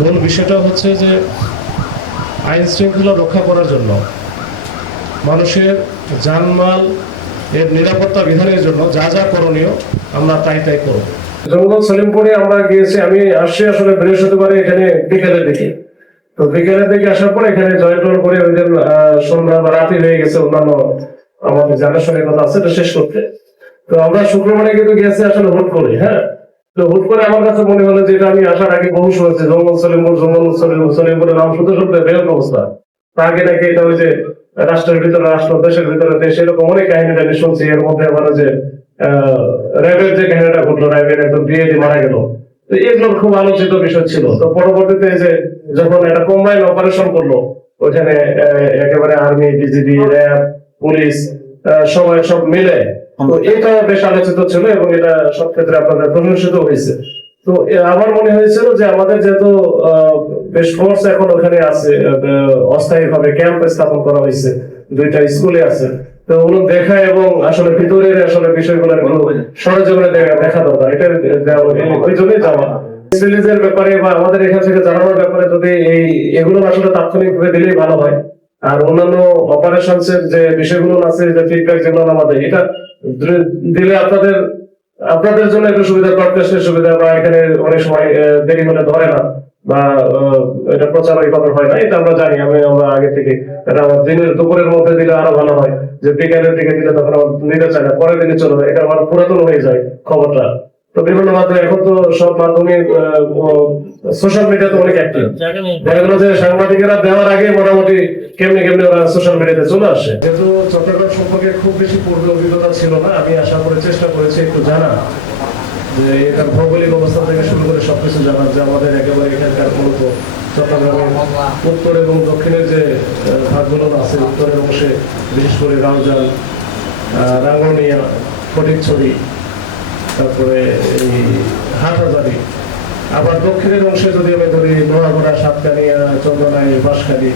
মূল বিষয়টা হচ্ছে যে আইন শৃঙ্খলা রক্ষা করার জন্য মানুষের জানমাল এর নিরাপত্তা বিধানের জন্য যা যা করণীয় আমরা তাই করব। জঙ্গল সলিমপুরে আমরা গিয়েছি, আমি আসছি আসলে বৃহস্পতিবারে এখানে বিকেলের দিকে। তো বিকেলের দিকে আসার পর এখানে জয়টল করে ওই দিন সন্ধ্যা বা রাতে হয়ে গেছে, অন্যান্য আমাদের জানাশোনার কথা আছে এটা শেষ করতে। তো আমরা শুক্রবারে কিন্তু গিয়েছি আসলে হুট করে। হ্যাঁ, তো হুট করে আমার কাছে মনে হলো যে এটা আমি আসার আগে বহু শুনেছি, জঙ্গল সলিমপুরের নাম শুনতে শুনতে বেরোন অবস্থা। তা আগে নাকি এটা ওই যে রাষ্ট্রের ভিতরে রাষ্ট্র, দেশের ভিতরে দেশ, এরকম অনেক কাহিনীটা আমি শুনছি। এর মধ্যে আবার যে র্যাবের যে কাহিনীটা ঘটলো, র্যাবের একজন বিএডি মারা গেল, তো এগুলো খুব আলোচিত বিষয় ছিল। তো পরবর্তীতে যে যখন একটা কম্বাইন অপারেশন করলো, ওইখানে একেবারে আর্মি, বিজিবি, র্যাব, পুলিশ সব মিলে, তো এটা বেশ আলোচিত ছিল এবং এটা সব ক্ষেত্রে আপনাদের প্রশংসিত হয়েছে। তো আমার মনে হয়েছিল যে আমাদের যেহেতু বেশ ফোর্স এখন ওখানে আছে, অস্থায়ী ভাবে ক্যাম্প স্থাপন করা হয়েছে, 2টা স্কুলে আছে, তো ওগুলো দেখা এবং আসলে ভিতরের আসলে বিষয়গুলো সরজমিনে দেখা দরকার। এটা ওই জন্যই যাওয়া রিলিজের ব্যাপারে বা আমাদের এখান থেকে জানানোর ব্যাপারে যদি এগুলো আসলে তাৎক্ষণিক ভাবে দিলেই ভালো হয়। আর অন্যান্য অপারেশনস এর যে বিষয়গুলো আছে, যে ফিডব্যাক যেগুলো আমাদের এটা দিলে আপনাদের জন্য একটু সুবিধা, ব্রডকাস্টের সুবিধা, বা এখানে অনেক সময় দেরি হলে ধরে না বা এটা প্রচার ওইভাবে হয় না, এটা আমরা জানি। আমরা আগে থেকে এটা আমার দিনের দুপুরের মধ্যে দিলে আরো ভালো হয়, যে বিকেলের দিকে দিলে তখন আমার নিতে চায় না, পরের দিনে চলে যায়, এটা আমার পুরাতন হয়ে যায় খবরটা। তো বিভিন্ন মাধ্যমে এখন তো সব মাধ্যমে সোশ্যাল মিডিয়াতে অনেক অ্যাক্টিভ, দেখা গেল যে সাংবাদিকেরা দেওয়ার আগে মোটামুটি কেমনি ওরা সোশ্যাল মিডিয়াতে চলে আসে। যেহেতু চট্টগ্রাম সম্পর্কে খুব বেশি পূর্বে অভিজ্ঞতা ছিল না, আমি আশা করে চেষ্টা করেছি একটু জানা, যে এটার ভৌগোলিক অবস্থা থেকে শুরু করে সবকিছু জানার, যে আমাদের একেবারে এখানকার মূলত চট্টগ্রামের উত্তর এবং দক্ষিণের যে ভাগগুলো আছে, উত্তরের অংশে বিশেষ করে রাউজান, রাঙ্গুনিয়া, ফটিকছড়ি, তারপরে এই হাটহাজারী, আবার দক্ষিণের অংশে যদি আমি ধরি নোয়াগড়া, সাতকানিয়া, চন্দনাই, বাঁশখালী,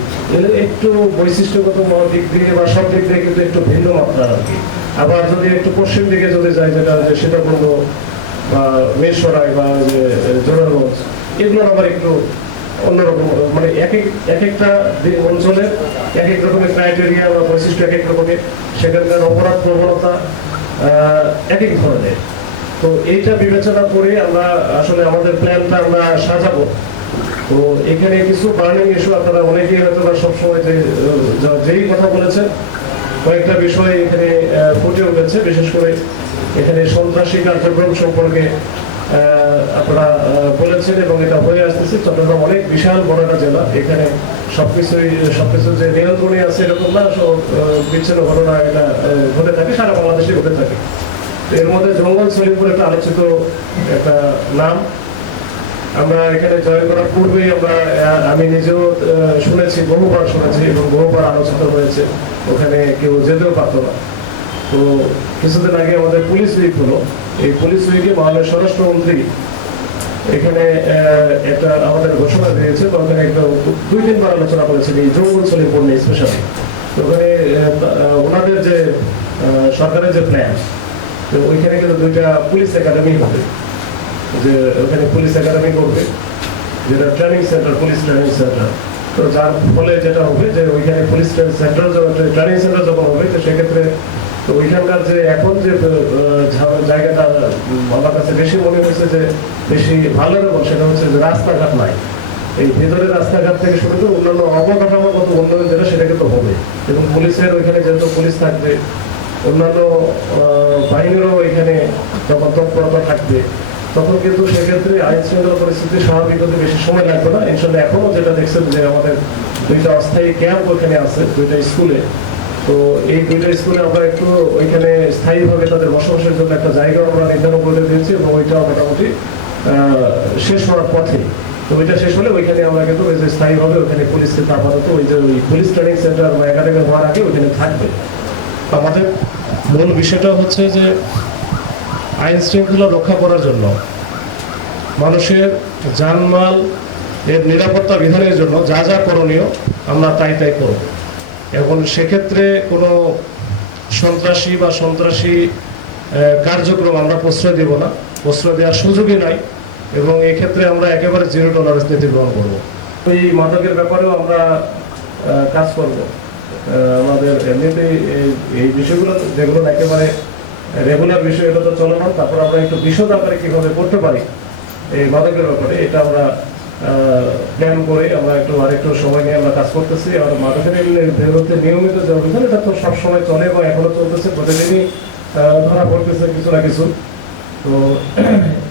একটু বৈশিষ্ট্যগত দিক দিয়ে বা সব দিক দিয়ে কিন্তু একটু ভিন্ন মাত্রার আর কি। আবার যদি একটু পশ্চিম দিকে যদি যাই, যেটা যে সীতাকুণ্ড বা মিরসরাই বা যে জোরারগঞ্জ, এগুলো আবার একটু অন্যরকম, মানে এক একটা অঞ্চলের এক এক রকমের ক্রাইটেরিয়া বা বৈশিষ্ট্য এক এক রকমের, সেখানকার অপরাধ প্রবণতা এক এক ধরনের। তো এইটা বিবেচনা করে আমরা আসলে আমাদের প্ল্যানটা আমরা সাজাবো। তো এখানে কিছু বার্নিং ইস্যু, আপনারা অনেকেই হয়তো সবসময় যেই কথা বলেছেন, কয়েকটা বিষয় এখানে ফুটে উঠেছে। বিশেষ করে এখানে সন্ত্রাসী কার্যক্রম সম্পর্কে আপনারা বলেছেন এবং এটা হয়ে আসতেছে। চট্টগ্রাম অনেক বিশাল বড় একটা জেলা, এখানে সবকিছু যে নিয়ন্ত্রণে আছে এরকম না, বিচ্ছিন্ন ঘটনা এটা ঘটে থাকে, সারা বাংলাদেশে ঘটে থাকে। এর মধ্যে জঙ্গল সলিমপুর একটা আলোচিত একটা নাম। আমরা এখানে জয় করার পূর্বেই আমি নিজেও শুনেছি, বহুবার শুনেছি এবং বহুবার আলোচিত হয়েছে, ওখানে কেউ যেতেও পারতো না। তো কিছুদিন আগে আমাদের পুলিশ উইক হলো, এই পুলিশ উইকে মাননীয় স্বরাষ্ট্রমন্ত্রী এখানে একটা আমাদের ঘোষণা দিয়েছে, তো ওখানে একটা 2-3 বার আলোচনা করেছেন এই জঙ্গল সলিমপুর নিয়ে স্পেশালি। তো ওখানে ওনাদের যে সরকারের যে প্ল্যান, তো ওইখানে কিন্তু 2টা পুলিশ একাডেমি হবে, যে ওখানে পুলিশ একাডেমি করবে, যেটা training centre, police training centre. তো যার ফলে যেটা হবে যে ওইখানে পুলিশ সেন্টার, ট্রেনিং সেন্টার যখন হবে, তো সেক্ষেত্রে তো ওইখানকার যে এখন যে জায়গাটা আমার কাছে বেশি মনে হয়েছে যে বেশি ভালো এবং সেটা হচ্ছে যে রাস্তাঘাট নাই। এই ভেতরের রাস্তাঘাট থেকে শুরু করে অন্যান্য অবকাঠামোগত উন্নয়ন যেটা, সেটা কিন্তু হবে। এবং পুলিশের ওইখানে যেহেতু পুলিশ থাকবে, অন্যান্য বাহিনীরও এখানে যখন তৎপরতা থাকবে, তখন কিন্তু সেক্ষেত্রে আইন শৃঙ্খলা পরিস্থিতি স্বাভাবিক হতে বেশি সময় লাগবে না ইনশাল্লাহ। এখনো যেটা দেখছেন যে আমাদের 2টা অস্থায়ী ক্যাম্প ওখানে আছে, 2টা স্কুলে। তো এই 2টা স্কুলে আমরা একটু ওইখানে স্থায়ীভাবে তাদের বসবাসের জন্য একটা জায়গা আমরা নির্ধারণ করে দিয়েছি এবং ওইটা মোটামুটি শেষ হওয়ার পথে। তো ওইটা শেষ হলে ওইখানে আমরা কিন্তু ওই যে স্থায়ীভাবে ওইখানে পুলিশকে আপাতত ওই যে ওই পুলিশ ট্রেনিং সেন্টার বা একাডেমি হওয়ার আগে ওইখানে থাকবে। আমাদের মূল বিষয়টা হচ্ছে যে আইন শৃঙ্খলা রক্ষা করার জন্য মানুষের জানমাল এর নিরাপত্তা বিধানের জন্য যা যা করণীয় আমরা তাই করব। এখন সেক্ষেত্রে কোনো সন্ত্রাসী কার্যক্রম আমরা প্রশ্রয় দেব না, প্রশ্রয় দেওয়ার সুযোগই নাই। এবং এই ক্ষেত্রে আমরা একেবারে জিরো টলারেন্স নীতি গ্রহণ করবো। এই মাদকের ব্যাপারেও আমরা কাজ করব। আমাদের এমনিতেই এই বিষয়গুলো যেগুলো একেবারে রেগুলার বিষয়, এটা তো চলমান, তারপর আমরা একটু বিশদ আকারে কীভাবে করতে পারি এই মাদকের ব্যাপারে, এটা আমরা প্ল্যান করে আমরা আরেকটু সময় নিয়ে আমরা কাজ করতেছি। আর মাদকের বিরুদ্ধে নিয়মিত যে অভিযান, এটা তো সবসময় চলে এবং এখনো চলতেছে, প্রতিদিনই ধরা পড়তেছে কিছু না কিছু। তো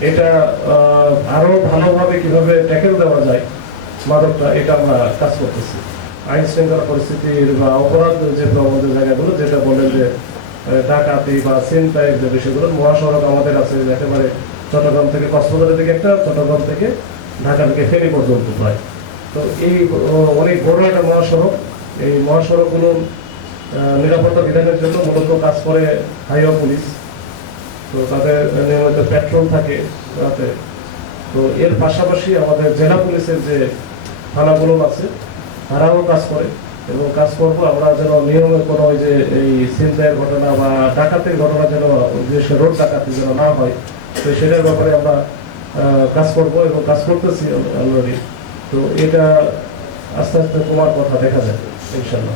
এটা আরো ভালোভাবে কিভাবে ট্যাকেল দেওয়া যায় মাদকটা, এটা আমরা কাজ করতেছি। আইন শৃঙ্খলা পরিস্থিতির বা অপরাধ যে আমাদের জায়গাগুলো, যেটা বলেন যে ডাকাতি বা ছিনতাইয়ের যে বিষয়গুলো, মহাসড়ক আমাদের আছে একেবারে চট্টগ্রাম থেকে কক্সবাজারের দিকে একটা, চট্টগ্রাম থেকে ঢাকা থেকে ফেরি পর্যন্ত প্রায়। তো এই অনেক বড় একটা মহাসড়ক, এই মহাসড়কগুলো নিরাপত্তা বিধানের জন্য মূলত কাজ করে হাইওয়ে পুলিশ। তো তাদের নিয়মিত পেট্রোল থাকে রাতে। তো এর পাশাপাশি আমাদের জেলা পুলিশের যে থানাগুলো আছে তারাও কাজ করে এবং কাজ করবো আমরা যেন নিয়মে কোনো ওই যে এই ছিনতাইয়ের ঘটনা বা ডাকাতির ঘটনা যেন, বিশেষ রোড ডাকাতি যেন না হয়, তো সেটার ব্যাপারে আমরা কাজ করব এবং কাজ করতেছি অলরেডি। তো এটা আস্তে আস্তে তোমার কথা দেখা যাবে ইনশাল্লাহ।